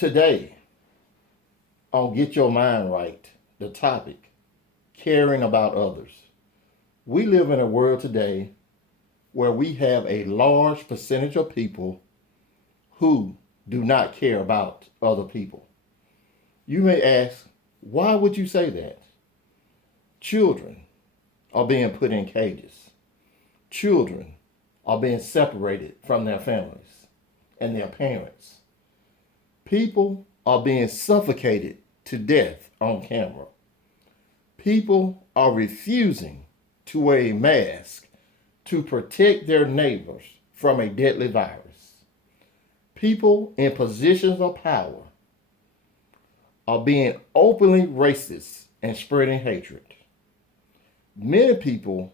Today, on Get Your Mind Right, the topic, caring about others. We live in a world today where we have a large percentage of people who do not care about other people. You may ask, why would you say that? Children are being put in cages. Children are being separated from their families and their parents. People are being suffocated to death on camera. People are refusing to wear a mask to protect their neighbors from a deadly virus. People in positions of power are being openly racist and spreading hatred. Many people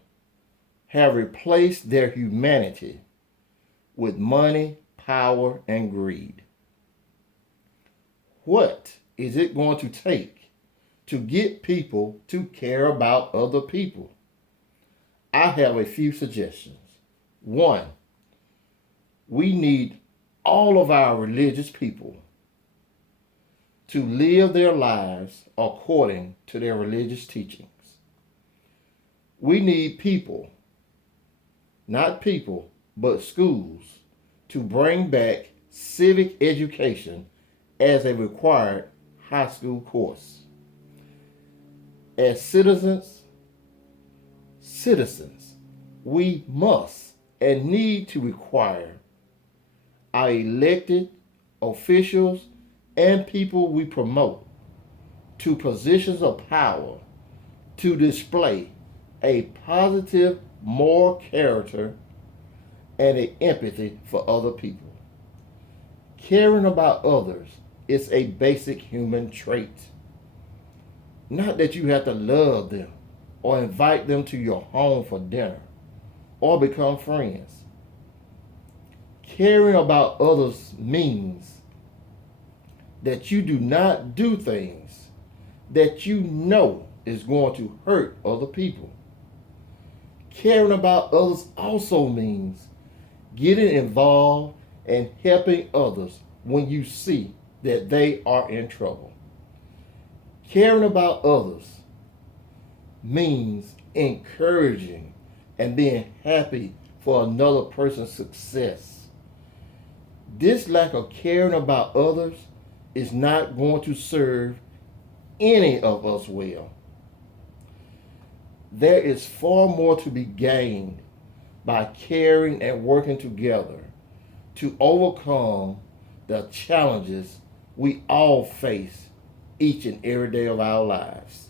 have replaced their humanity with money, power, and greed. What is it going to take to get people to care about other people? I have a few suggestions. One, we need all of our religious people to live their lives according to their religious teachings. We need people, not people, but schools, to bring back civic education as a required high school course. As citizens, we must and need to require our elected officials and people we promote to positions of power to display a positive moral character and an empathy for other people. Caring about others is a basic human trait. Not that you have to love them or invite them to your home for dinner or become friends. Caring about others means that you do not do things that you know is going to hurt other people. Caring about others also means getting involved and helping others when you see that they are in trouble. Caring about others means encouraging and being happy for another person's success. This lack of caring about others is not going to serve any of us well. There is far more to be gained by caring and working together to overcome the challenges we all face each and every day of our lives.